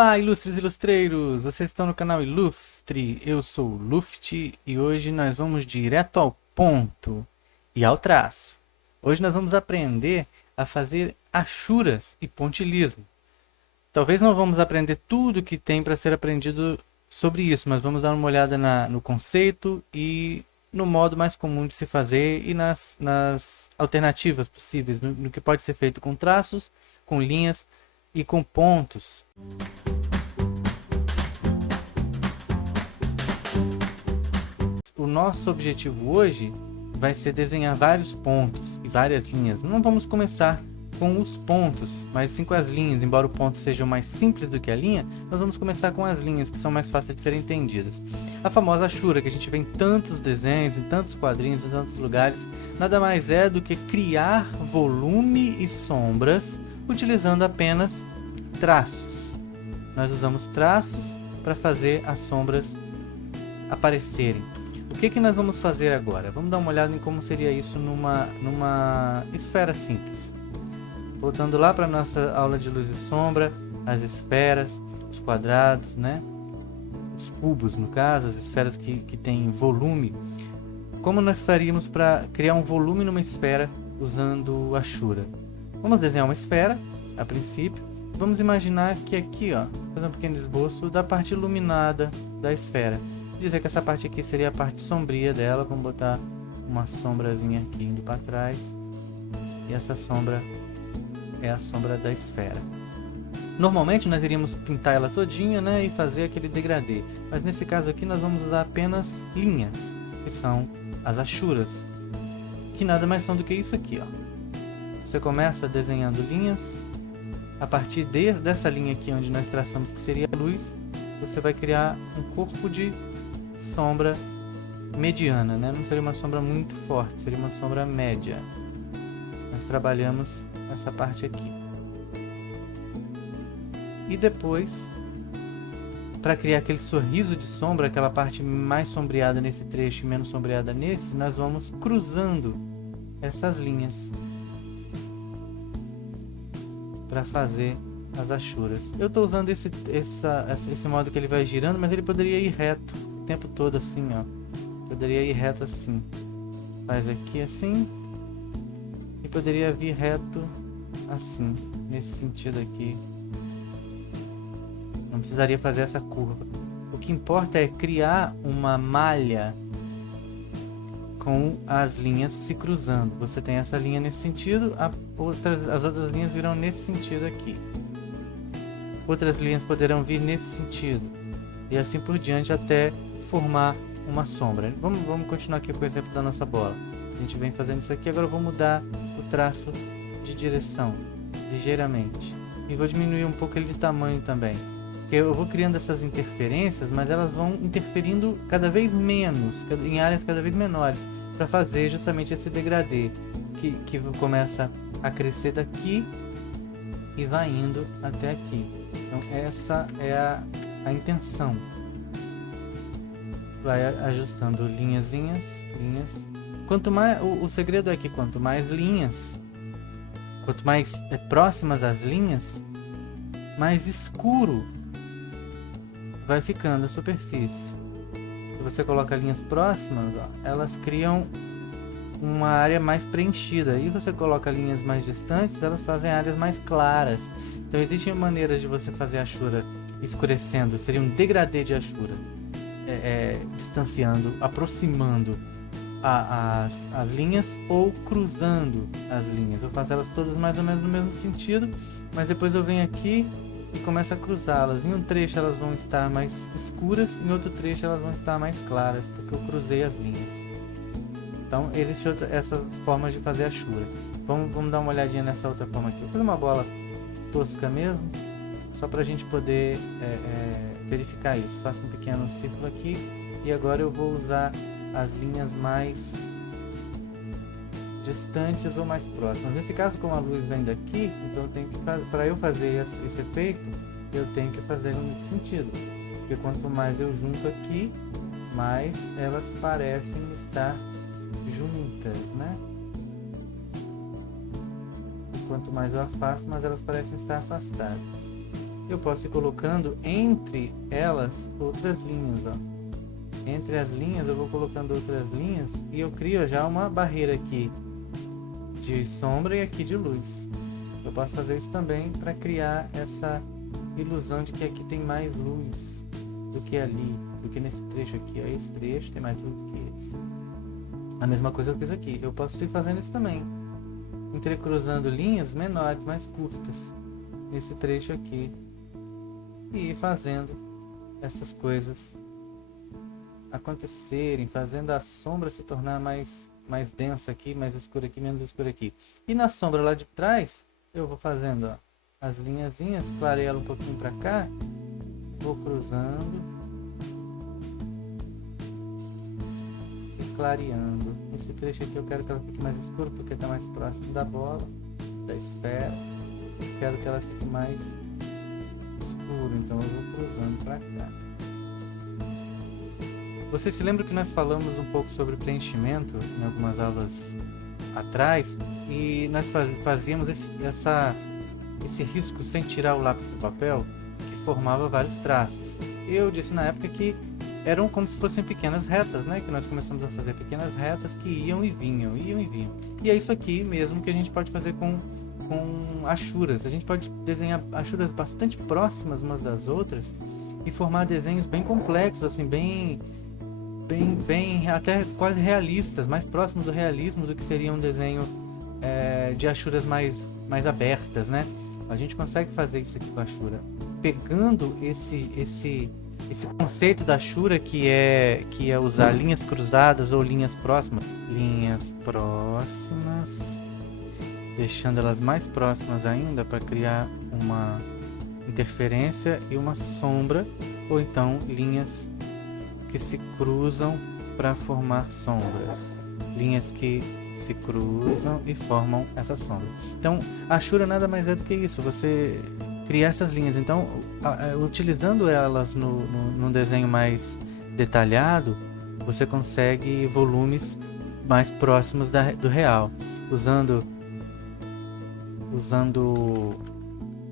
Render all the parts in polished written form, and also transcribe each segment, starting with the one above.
Olá, ilustres ilustreiros! Vocês estão no canal Ilustre, eu sou o Luft e hoje nós vamos direto ao ponto e ao traço. Hoje nós vamos aprender a fazer achuras e pontilhismo. Talvez não vamos aprender tudo que tem para ser aprendido sobre isso, mas vamos dar uma olhada no conceito e no modo mais comum de se fazer e nas alternativas possíveis, no que pode ser feito com traços, com linhas e com pontos. O nosso objetivo hoje vai ser desenhar vários pontos e várias linhas. Não vamos começar com os pontos, mas sim com as linhas. Embora o ponto seja mais simples do que a linha, nós vamos começar com as linhas, que são mais fáceis de serem entendidas. A famosa achura, que a gente vê em tantos desenhos, em tantos quadrinhos, em tantos lugares, nada mais é do que criar volume e sombras utilizando apenas traços. Nós usamos traços para fazer as sombras aparecerem. O que nós vamos fazer agora? Vamos dar uma olhada em como seria isso numa esfera simples. Voltando lá para a nossa aula de luz e sombra, as esferas, os quadrados, né? Os cubos, no caso, as esferas que têm volume. Como nós faríamos para criar um volume numa esfera usando achura? Vamos desenhar uma esfera, a princípio. Vamos imaginar que aqui, ó, fazer um pequeno esboço da parte iluminada da esfera. Vou dizer que essa parte aqui seria a parte sombria dela. Vamos botar uma sombrazinha aqui indo para trás. E essa sombra é a sombra da esfera. Normalmente nós iríamos pintar ela todinha, né, e fazer aquele degradê. Mas nesse caso aqui nós vamos usar apenas linhas, que são as achuras. Que nada mais são do que isso aqui, ó. Você começa desenhando linhas. A partir dessa linha aqui onde nós traçamos que seria a luz, você vai criar um corpo de sombra mediana, né? Não seria uma sombra muito forte, seria uma sombra média. Nós trabalhamos essa parte aqui. E depois, para criar aquele sorriso de sombra, aquela parte mais sombreada nesse trecho e menos sombreada nesse, nós vamos cruzando essas linhas para fazer as achuras. Eu estou usando esse modo que ele vai girando, mas ele poderia ir reto o tempo todo assim, ó. Poderia ir reto assim. Faz aqui assim. E poderia vir reto assim, nesse sentido aqui. Não precisaria fazer essa curva. O que importa é criar uma malha com as linhas se cruzando. Você tem essa linha nesse sentido, as outras linhas virão nesse sentido aqui. Outras linhas poderão vir nesse sentido. E assim por diante até formar uma sombra. Vamos continuar aqui com o exemplo da nossa bola. A gente vem fazendo isso aqui, agora eu vou mudar o traço de direção, ligeiramente. E vou diminuir um pouco ele de tamanho também. Porque eu vou criando essas interferências, mas elas vão interferindo cada vez menos, em áreas cada vez menores, para fazer justamente esse degradê, que começa a crescer daqui e vai indo até aqui. Então essa é a intenção. Vai ajustando linhazinhas. Quanto mais, o segredo é que quanto mais linhas, quanto mais próximas as linhas, mais escuro vai ficando a superfície. Se você coloca linhas próximas, ó, elas criam uma área mais preenchida. E você coloca linhas mais distantes, elas fazem áreas mais claras. Então existem maneiras de você fazer a achura escurecendo, seria um degradê de achura, distanciando, aproximando as linhas ou cruzando as linhas. Eu faço elas todas mais ou menos no mesmo sentido, mas depois eu venho aqui e começa a cruzá-las. Em um trecho elas vão estar mais escuras, em outro trecho elas vão estar mais claras, porque eu cruzei as linhas. Então existem essas formas de fazer achura. Vamos dar uma olhadinha nessa outra forma aqui. Vou fazer uma bola tosca mesmo, só para a gente poder verificar isso. Faço um pequeno círculo aqui e agora eu vou usar as linhas mais distantes ou mais próximas. Nesse caso, como a luz vem daqui, então para eu fazer esse efeito, eu tenho que fazer nesse sentido, porque quanto mais eu junto aqui, mais elas parecem estar juntas, né? E quanto mais eu afasto, mais elas parecem estar afastadas. eu posso ir colocando entre elas outras linhas, ó. Entre as linhas eu vou colocando outras linhas e eu crio já uma barreira aqui de sombra e aqui de luz. Eu posso fazer isso também para criar essa ilusão de que aqui tem mais luz do que ali, do que nesse trecho aqui, ó. Esse trecho tem mais luz do que esse. A mesma coisa eu fiz aqui. Eu posso ir fazendo isso também, entrecruzando linhas menores, mais curtas, nesse trecho aqui, e ir fazendo essas coisas acontecerem, fazendo a sombra se tornar mais densa aqui, mais escura aqui, menos escura aqui. E na sombra lá de trás, eu vou fazendo, ó, as linhazinhas, clareio ela um pouquinho para cá, vou cruzando e clareando. Esse trecho aqui eu quero que ela fique mais escura porque está mais próximo da bola, da esfera. Eu quero que ela fique mais escura, então eu vou cruzando para cá. Vocês se lembram que nós falamos um pouco sobre preenchimento em algumas aulas atrás, e nós fazíamos esse risco sem tirar o lápis do papel, que formava vários traços. Eu disse na época que eram como se fossem pequenas retas, né? Que nós começamos a fazer pequenas retas que iam e vinham, iam e vinham. E é isso aqui mesmo que a gente pode fazer com achuras. A gente pode desenhar achuras bastante próximas umas das outras e formar desenhos bem complexos, assim, bem até quase realistas, mais próximos do realismo do que seria um desenho de achuras mais abertas, né? A gente consegue fazer isso aqui com a achura, pegando esse conceito da achura que é usar linhas cruzadas ou linhas próximas, deixando elas mais próximas ainda para criar uma interferência e uma sombra, ou então linhas que se cruzam para formar sombras, linhas que se cruzam e formam essa sombra. Então, a achura nada mais é do que isso, você criar essas linhas. Então, utilizando elas num desenho mais detalhado, você consegue volumes mais próximos do real, usando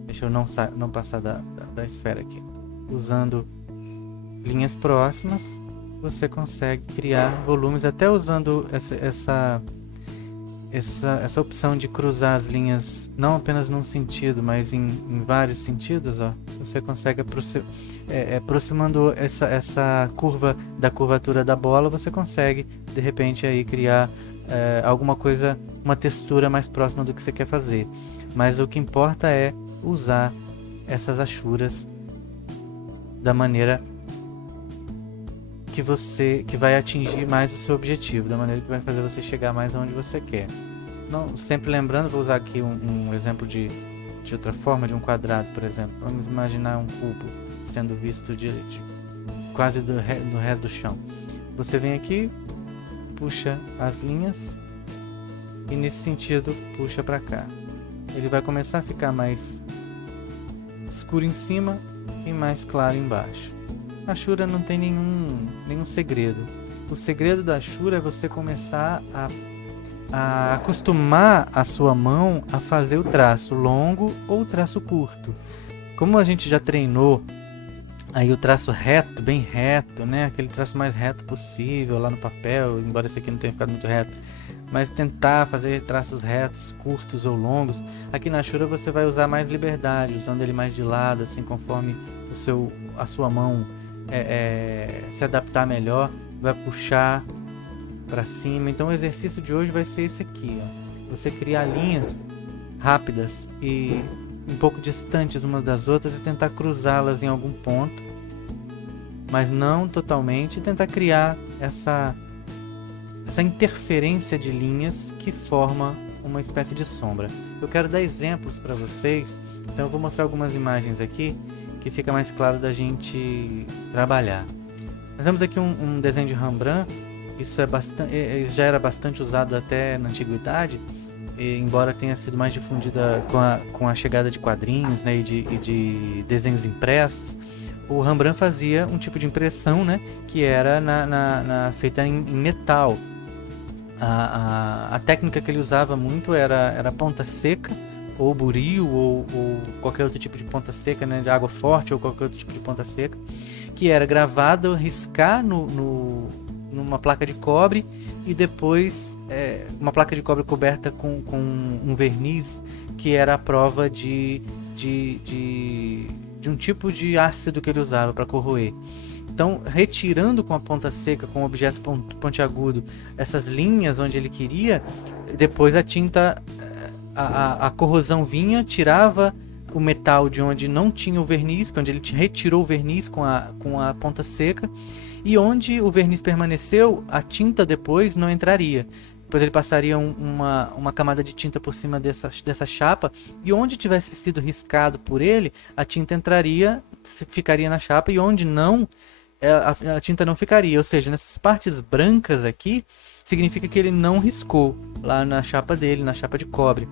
deixa eu não passar da esfera aqui, usando linhas próximas, você consegue criar volumes, até usando essa opção de cruzar as linhas não apenas num sentido, mas em vários sentidos, ó. Você consegue aproximando essa curva da curvatura da bola, você consegue de repente aí criar alguma coisa, uma textura mais próxima do que você quer fazer. Mas o que importa é usar essas achuras da maneira que vai atingir mais o seu objetivo, da maneira que vai fazer você chegar mais aonde você quer. Não, sempre lembrando, vou usar aqui um exemplo de outra forma, de um quadrado, por exemplo. Vamos imaginar um cubo sendo visto quase no resto do chão. Você vem aqui, puxa as linhas e nesse sentido puxa para cá. Ele vai começar a ficar mais escuro em cima e mais claro embaixo. A achura não tem nenhum segredo. O segredo da achura é você começar a acostumar a sua mão a fazer o traço longo ou o traço curto. Como a gente já treinou aí o traço reto, bem reto, né? Aquele traço mais reto possível lá no papel, embora esse aqui não tenha ficado muito reto, mas tentar fazer traços retos, curtos ou longos. Aqui na achura você vai usar mais liberdade, usando ele mais de lado, assim, conforme a sua mão se adaptar melhor, vai puxar para cima. Então o exercício de hoje vai ser esse aqui, ó. Você criar linhas rápidas e um pouco distantes umas das outras e tentar cruzá-las em algum ponto, mas não totalmente, e tentar criar essa interferência de linhas que forma uma espécie de sombra. Eu quero dar exemplos para vocês, então eu vou mostrar algumas imagens aqui que fica mais claro da gente trabalhar. Nós temos aqui um desenho de Rembrandt. Isso já era bastante usado até na antiguidade, embora tenha sido mais difundida com a chegada de quadrinhos, né, e de desenhos impressos. O Rembrandt fazia um tipo de impressão, né, que era feita em metal. A técnica que ele usava muito era ponta seca, ou buril, ou qualquer outro tipo de ponta seca, né, de água forte, ou qualquer outro tipo de ponta seca, que era gravado, riscar numa placa de cobre, e depois uma placa de cobre coberta com um verniz, que era a prova de um tipo de ácido que ele usava para corroer. Então, retirando com a ponta seca, com o objeto pontiagudo, essas linhas onde ele queria, depois a tinta, a corrosão vinha, tirava o metal de onde não tinha o verniz, onde ele retirou o verniz com a ponta seca, e onde o verniz permaneceu, a tinta depois não entraria. Depois ele passaria uma camada de tinta por cima dessa chapa, e onde tivesse sido riscado por ele, a tinta entraria, ficaria na chapa, e onde não, a tinta não ficaria. Ou seja, nessas partes brancas aqui, significa que ele não riscou lá na chapa dele, na chapa de cobre.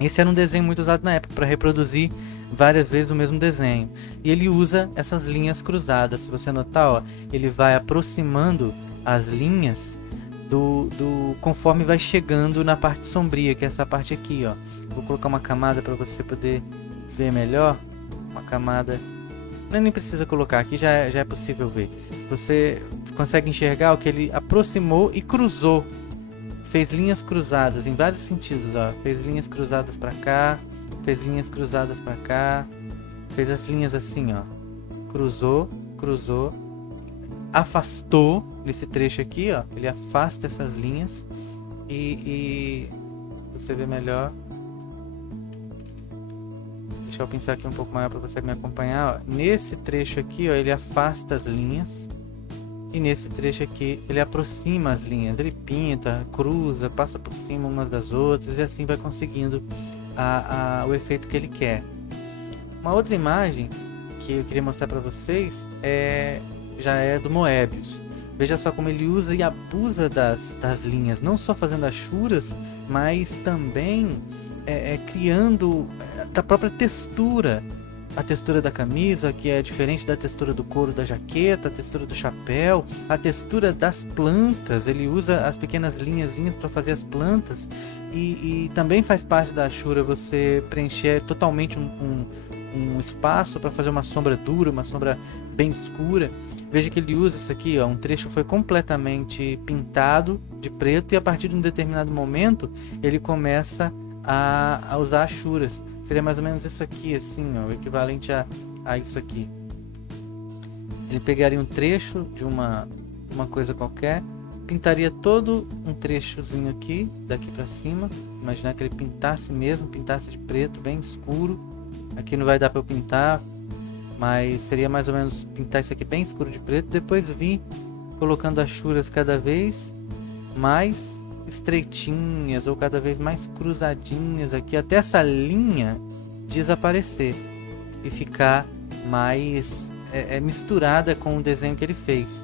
Esse era um desenho muito usado na época para reproduzir várias vezes o mesmo desenho. E ele usa essas linhas cruzadas. Se você notar, ó, ele vai aproximando as linhas conforme vai chegando na parte sombria, que é essa parte aqui, ó. Vou colocar uma camada para você poder ver melhor. Uma camada... nem precisa colocar, aqui já é possível ver. Você consegue enxergar o que ele aproximou e cruzou. Fez linhas cruzadas em vários sentidos, ó. Fez linhas cruzadas para cá, fez linhas cruzadas para cá, fez as linhas assim, ó. Cruzou, afastou nesse trecho aqui, ó. Ele afasta essas linhas e você vê melhor. Deixa eu pensar aqui um pouco maior para você me acompanhar, ó. Nesse trecho aqui, ó, ele afasta as linhas. E nesse trecho aqui, ele aproxima as linhas. Ele pinta, cruza, passa por cima umas das outras, e assim vai conseguindo o efeito que ele quer. Uma outra imagem que eu queria mostrar para vocês já é do Moebius. Veja só como ele usa e abusa das linhas, não só fazendo achuras, mas também criando da própria textura. A textura da camisa, que é diferente da textura do couro da jaqueta, a textura do chapéu, a textura das plantas. Ele usa as pequenas linhazinhas para fazer as plantas, e também faz parte da achura você preencher totalmente um espaço para fazer uma sombra dura, uma sombra bem escura. Veja que ele usa isso aqui, ó, um trecho foi completamente pintado de preto, e a partir de um determinado momento ele começa a usar achuras. Seria mais ou menos isso aqui, assim, ó, o equivalente a isso aqui. Ele pegaria um trecho de uma coisa qualquer, pintaria todo um trechozinho aqui, daqui para cima. Imaginar que ele pintasse mesmo, pintasse de preto, bem escuro. Aqui não vai dar para eu pintar, mas seria mais ou menos pintar isso aqui bem escuro de preto. Depois vir colocando achuras cada vez mais estreitinhas, ou cada vez mais cruzadinhas aqui, até essa linha desaparecer e ficar mais misturada com o desenho que ele fez.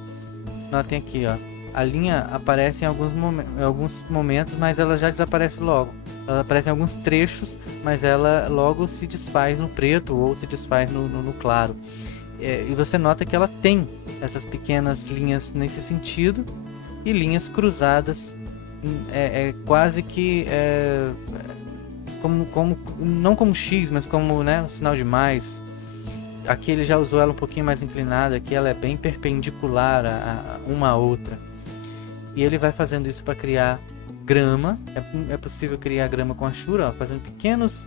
Notem aqui, ó, a linha aparece em alguns momentos, mas ela já desaparece logo. Ela aparece em alguns trechos, mas ela logo se desfaz no preto ou se desfaz no claro. E você nota que ela tem essas pequenas linhas nesse sentido, e linhas cruzadas, quase que não como X, mas como, né, um sinal de mais. Aqui ele já usou ela um pouquinho mais inclinada, aqui ela é bem perpendicular uma à outra. E ele vai fazendo isso para criar grama. É possível criar grama com achura, ó, fazendo pequenas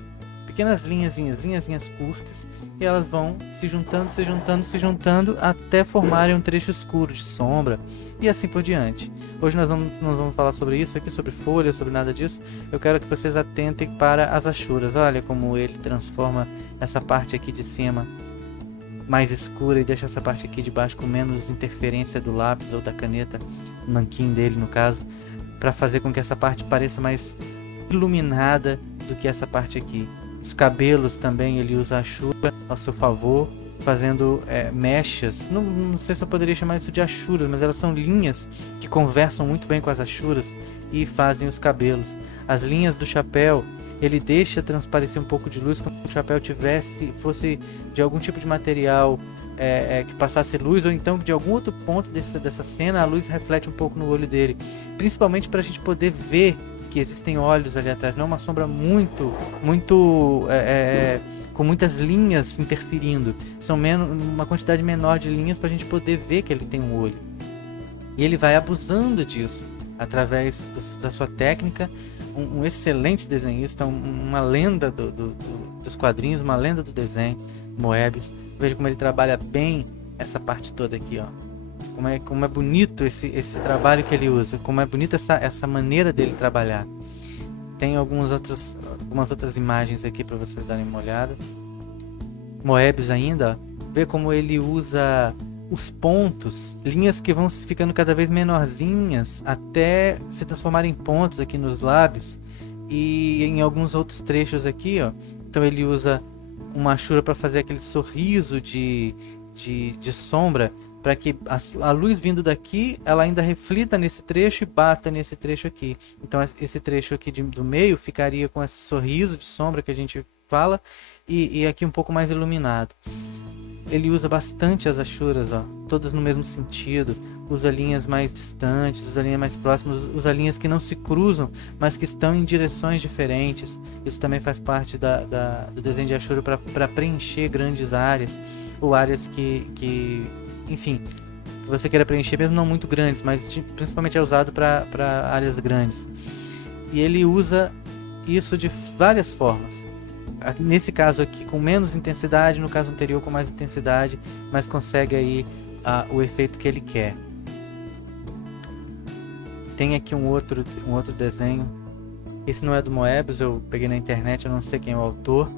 linhazinhas curtas, e elas vão se juntando até formarem um trecho escuro de sombra, e assim por diante. Hoje nós vamos falar sobre isso aqui, sobre folhas, sobre nada disso. Eu quero que vocês atentem para as achuras. Olha como ele transforma essa parte aqui de cima mais escura e deixa essa parte aqui de baixo com menos interferência do lápis ou da caneta, o nanquim dele no caso, para fazer com que essa parte pareça mais iluminada do que essa parte aqui. Os cabelos também ele usa a achura ao seu favor, fazendo mechas. Não sei se eu poderia chamar isso de achuras, mas elas são linhas que conversam muito bem com as achuras e fazem os cabelos. As linhas do chapéu, ele deixa transparecer um pouco de luz, como se o chapéu fosse de algum tipo de material que passasse luz, ou então de algum outro ponto dessa cena a luz reflete um pouco no olho dele, principalmente para a gente poder ver que existem olhos ali atrás, não é uma sombra muito com muitas linhas interferindo. São uma quantidade menor de linhas para a gente poder ver que ele tem um olho. E ele vai abusando disso através da sua técnica. Um excelente desenhista, uma lenda dos quadrinhos, uma lenda do desenho, Moebius. Veja como ele trabalha bem essa parte toda aqui, ó. Como é bonito esse trabalho que ele usa, como é bonita essa maneira dele trabalhar. Tem algumas outras imagens aqui para vocês darem uma olhada. Moebius ainda, vê como ele usa os pontos, linhas que vão ficando cada vez menorzinhas até se transformarem em pontos aqui nos lábios e em alguns outros trechos aqui, ó. Então ele usa uma Ashura para fazer aquele sorriso de sombra, para que a luz vindo daqui, ela ainda reflita nesse trecho e bata nesse trecho aqui. Então esse trecho aqui do meio ficaria com esse sorriso de sombra que a gente fala, e aqui um pouco mais iluminado. Ele usa bastante as Ashuras, ó, todas no mesmo sentido. Usa linhas mais distantes, usa linhas mais próximas, usa linhas que não se cruzam, mas que estão em direções diferentes. Isso também faz parte do desenho de Ashura para preencher grandes áreas, ou áreas que enfim, que você queira preencher, mesmo não muito grandes, mas principalmente é usado para áreas grandes. E ele usa isso de várias formas. Nesse caso aqui com menos intensidade, no caso anterior com mais intensidade, mas consegue aí o efeito que ele quer. Tem aqui um outro desenho. Esse não é do Moebius, eu peguei na internet, eu não sei quem é o autor,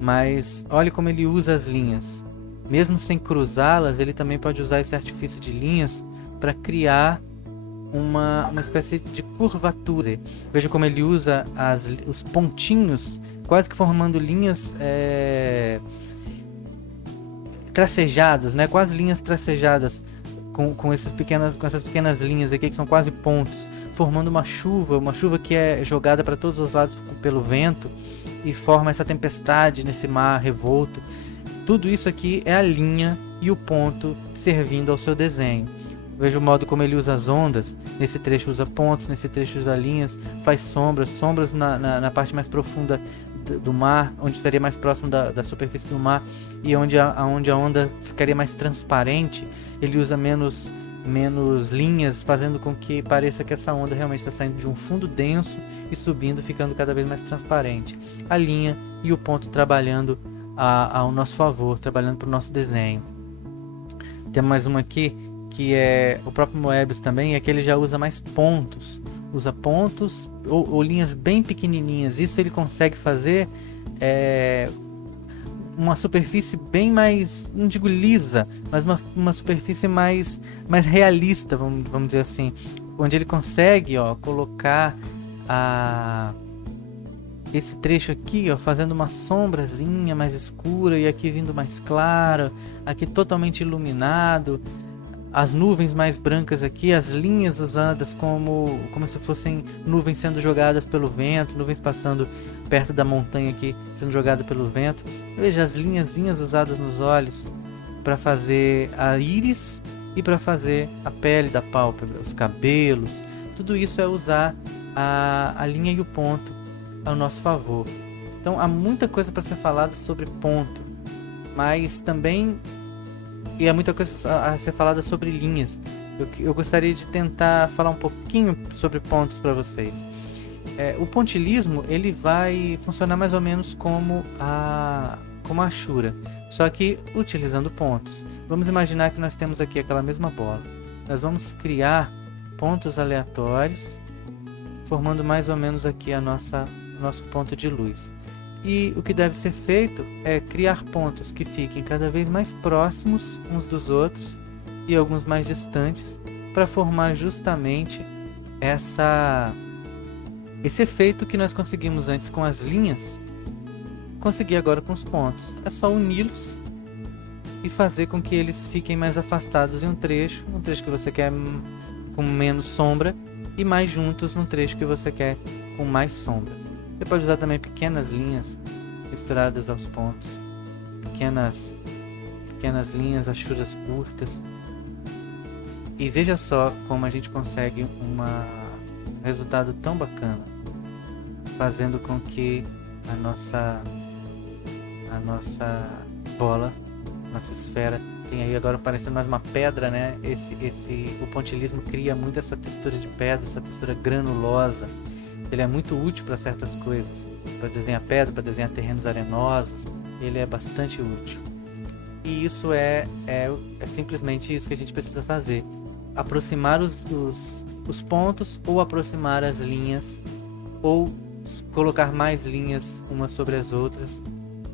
mas olha como ele usa as linhas. Mesmo sem cruzá-las, ele também pode usar esse artifício de linhas para criar uma espécie de curvatura. Veja como ele usa os pontinhos, quase que formando linhas tracejadas, né? Quase linhas tracejadas, com essas pequenas linhas aqui que são quase pontos, formando uma chuva que é jogada para todos os lados pelo vento e forma essa tempestade nesse mar revolto. Tudo isso aqui é a linha e o ponto servindo ao seu desenho. Veja o modo como ele usa as ondas. Nesse trecho usa pontos, nesse trecho usa linhas, faz sombras na parte mais profunda do mar, onde estaria mais próximo da superfície do mar, e onde a onda ficaria mais transparente, ele usa menos linhas, fazendo com que pareça que essa onda realmente está saindo de um fundo denso e subindo, ficando cada vez mais transparente. A linha e o ponto trabalhando ao nosso favor, trabalhando para o nosso desenho. Tem mais uma aqui, que é o próprio Moebius também, é que ele já usa mais pontos. Usa pontos ou linhas bem pequenininhas. Isso ele consegue fazer uma superfície bem mais, não digo lisa, mas uma superfície mais realista, vamos dizer assim. Onde ele consegue colocar esse trecho aqui, fazendo uma sombrazinha mais escura e aqui vindo mais claro, aqui totalmente iluminado, as nuvens mais brancas aqui, as linhas usadas como se fossem nuvens sendo jogadas pelo vento, nuvens passando perto da montanha aqui, sendo jogada pelo vento. Veja as linhazinhas usadas nos olhos para fazer a íris e para fazer a pele da pálpebra, os cabelos. Tudo isso é usar a linha e o ponto ao nosso favor. Então há muita coisa para ser falada sobre ponto, mas também há muita coisa a ser falada sobre linhas. Eu gostaria de tentar falar um pouquinho sobre pontos para vocês. O pontilismo ele vai funcionar mais ou menos como a Ashura, só que utilizando pontos. Vamos imaginar que nós temos aqui aquela mesma bola. Nós vamos criar pontos aleatórios, formando mais ou menos aqui nosso ponto de luz. E o que deve ser feito é criar pontos que fiquem cada vez mais próximos uns dos outros e alguns mais distantes, para formar justamente esse efeito que nós conseguimos antes com as linhas, conseguir agora com os pontos. É só uni-los e fazer com que eles fiquem mais afastados em um trecho que você quer com menos sombra, e mais juntos num trecho que você quer com mais sombras. Você pode usar também pequenas linhas misturadas aos pontos, pequenas linhas, achuras curtas. E veja só como a gente consegue um resultado tão bacana. fazendo com que a nossa bola, nossa esfera, tem aí agora parecendo mais uma pedra, né? O pontilhismo cria muito essa textura de pedra, essa textura granulosa. Ele é muito útil para certas coisas, para desenhar pedra, para desenhar terrenos arenosos. Ele é bastante útil. E isso é simplesmente isso que a gente precisa fazer: aproximar os pontos, ou aproximar as linhas, ou colocar mais linhas umas sobre as outras,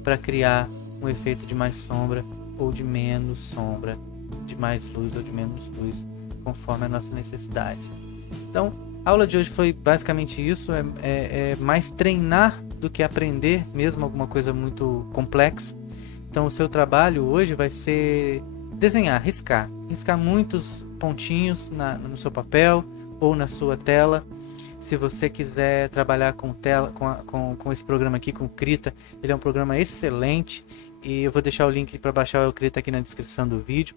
para criar um efeito de mais sombra ou de menos sombra, de mais luz ou de menos luz, conforme a nossa necessidade. Então, a aula de hoje foi basicamente isso, é mais treinar do que aprender mesmo alguma coisa muito complexa. Então o seu trabalho hoje vai ser desenhar, riscar muitos pontinhos no seu papel ou na sua tela. Se você quiser trabalhar com esse programa aqui, com o Krita, ele é um programa excelente, e eu vou deixar o link para baixar o Krita aqui na descrição do vídeo.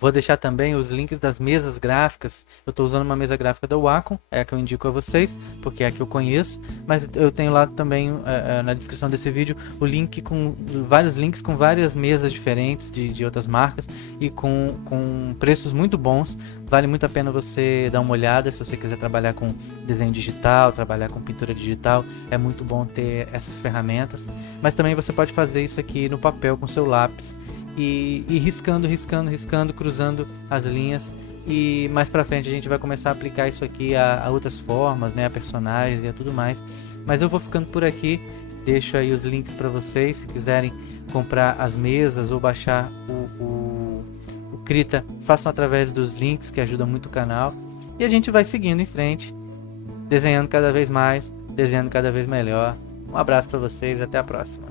Vou deixar também os links das mesas gráficas. Eu estou usando uma mesa gráfica da Wacom, é a que eu indico a vocês, porque é a que eu conheço. Mas eu tenho lá também, na descrição desse vídeo, o link com vários links com várias mesas diferentes de outras marcas e com preços muito bons. Vale muito a pena você dar uma olhada se você quiser trabalhar com desenho digital, trabalhar com pintura digital. É muito bom ter essas ferramentas. Mas também você pode fazer isso aqui no papel com seu lápis. E riscando, cruzando as linhas. E mais pra frente a gente vai começar a aplicar isso aqui a outras formas, né, a personagens e a tudo mais. Mas eu vou ficando por aqui. Deixo aí os links para vocês, se quiserem comprar as mesas ou baixar o Krita, façam através dos links, que ajuda muito o canal. E a gente vai seguindo em frente, desenhando cada vez mais, desenhando cada vez melhor. Um abraço para vocês, até a próxima.